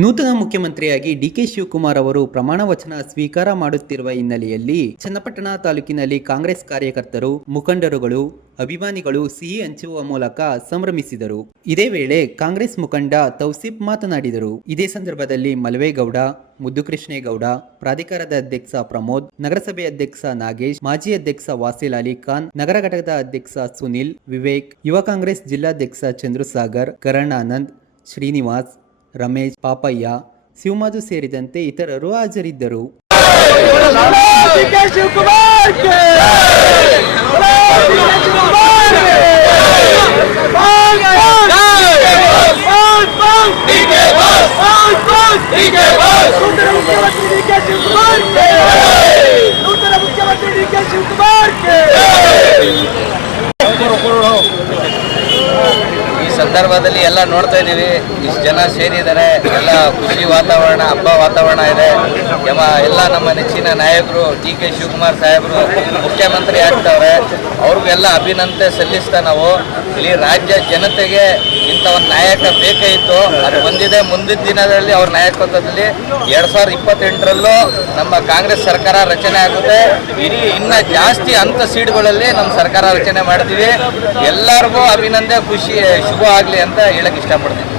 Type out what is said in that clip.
ನೂತನ ಮುಖ್ಯಮಂತ್ರಿಯಾಗಿ ಡಿಕೆ ಶಿವಕುಮಾರ್ ಅವರು ಪ್ರಮಾಣ ವಚನ ಸ್ವೀಕಾರ ಮಾಡುತ್ತಿರುವ ಹಿನ್ನೆಲೆಯಲ್ಲಿ ಚನ್ನಪಟ್ಟಣ ತಾಲೂಕಿನಲ್ಲಿ ಕಾಂಗ್ರೆಸ್ ಕಾರ್ಯಕರ್ತರು, ಮುಖಂಡರುಗಳು, ಅಭಿಮಾನಿಗಳು ಸಿಹಿ ಹಂಚುವ ಮೂಲಕ ಸಂಭ್ರಮಿಸಿದರು. ಇದೇ ವೇಳೆ ಕಾಂಗ್ರೆಸ್ ಮುಖಂಡ ತೌಸಿಫ್ ಮಾತನಾಡಿದರು. ಇದೇ ಸಂದರ್ಭದಲ್ಲಿ ಮಲವೇಗೌಡ, ಮುದ್ದುಕೃಷ್ಣೇಗೌಡ, ಪ್ರಾಧಿಕಾರದ ಅಧ್ಯಕ್ಷ ಪ್ರಮೋದ್, ನಗರಸಭೆ ಅಧ್ಯಕ್ಷ ನಾಗೇಶ್, ಮಾಜಿ ಅಧ್ಯಕ್ಷ ವಾಸಿಲ್ ಅಲಿ ಖಾನ್, ನಗರ ಘಟಕದ ಅಧ್ಯಕ್ಷ ಸುನಿಲ್, ವಿವೇಕ್, ಯುವ ಕಾಂಗ್ರೆಸ್ ಜಿಲ್ಲಾಧ್ಯಕ್ಷ ಚಂದ್ರಸಾಗರ್, ಕರಣ್ ಆನಂದ್, ಶ್ರೀನಿವಾಸ್, ರಮೇಶ್, ಪಾಪಯ್ಯ, ಶಿವಮಾಧು ಸೇರಿದಂತೆ ಇತರರು ಹಾಜರಿದ್ದರು. ಸಂದರ್ಭದಲ್ಲಿ ಎಲ್ಲ ನೋಡ್ತಾ ಇದ್ದೀವಿ, ಇಷ್ಟು ಜನ ಸೇರಿದ್ದಾರೆ, ಎಲ್ಲ ಖುಷಿ ವಾತಾವರಣ, ಹಬ್ಬ ವಾತಾವರಣ ಇದೆ. ಎಲ್ಲ ನಮ್ಮ ನೆಚ್ಚಿನ ನಾಯಕರು ಡಿಕೆ ಶಿವಕುಮಾರ್ ಸಾಹೇಬರು ಮುಖ್ಯಮಂತ್ರಿ ಆಗ್ತವ್ರೆ. ಅವ್ರಿಗೆಲ್ಲ ಅಭಿನಂದನೆ ಸಲ್ಲಿಸ್ತಾ ನಾವು ಇಲ್ಲಿ ರಾಜ್ಯ ಜನತೆಗೆ ಇಂಥ ಒಂದು ನಾಯಕ ಬೇಕಾಯಿತು, ಅದು ಬಂದಿದೆ. ಮುಂದಿನ ದಿನದಲ್ಲಿ ಅವ್ರ ನಾಯಕತ್ವದಲ್ಲಿ 2028ರಲ್ಲೂ ನಮ್ಮ ಕಾಂಗ್ರೆಸ್ ಸರ್ಕಾರ ರಚನೆ ಆಗುತ್ತೆ. ಇನ್ನು ಜಾಸ್ತಿ ಹಂತ ಸೀಟ್ಗಳಲ್ಲಿ ನಮ್ಮ ಸರ್ಕಾರ ರಚನೆ ಮಾಡ್ತೀವಿ. ಎಲ್ಲರಿಗೂ ಅಭಿನಂದನೆ, ಖುಷಿ, ಶುಭ ಆಗಲಿ ಅಂತ ಹೇಳಕ್ಕೆ ಇಷ್ಟಪಡ್ತೀನಿ.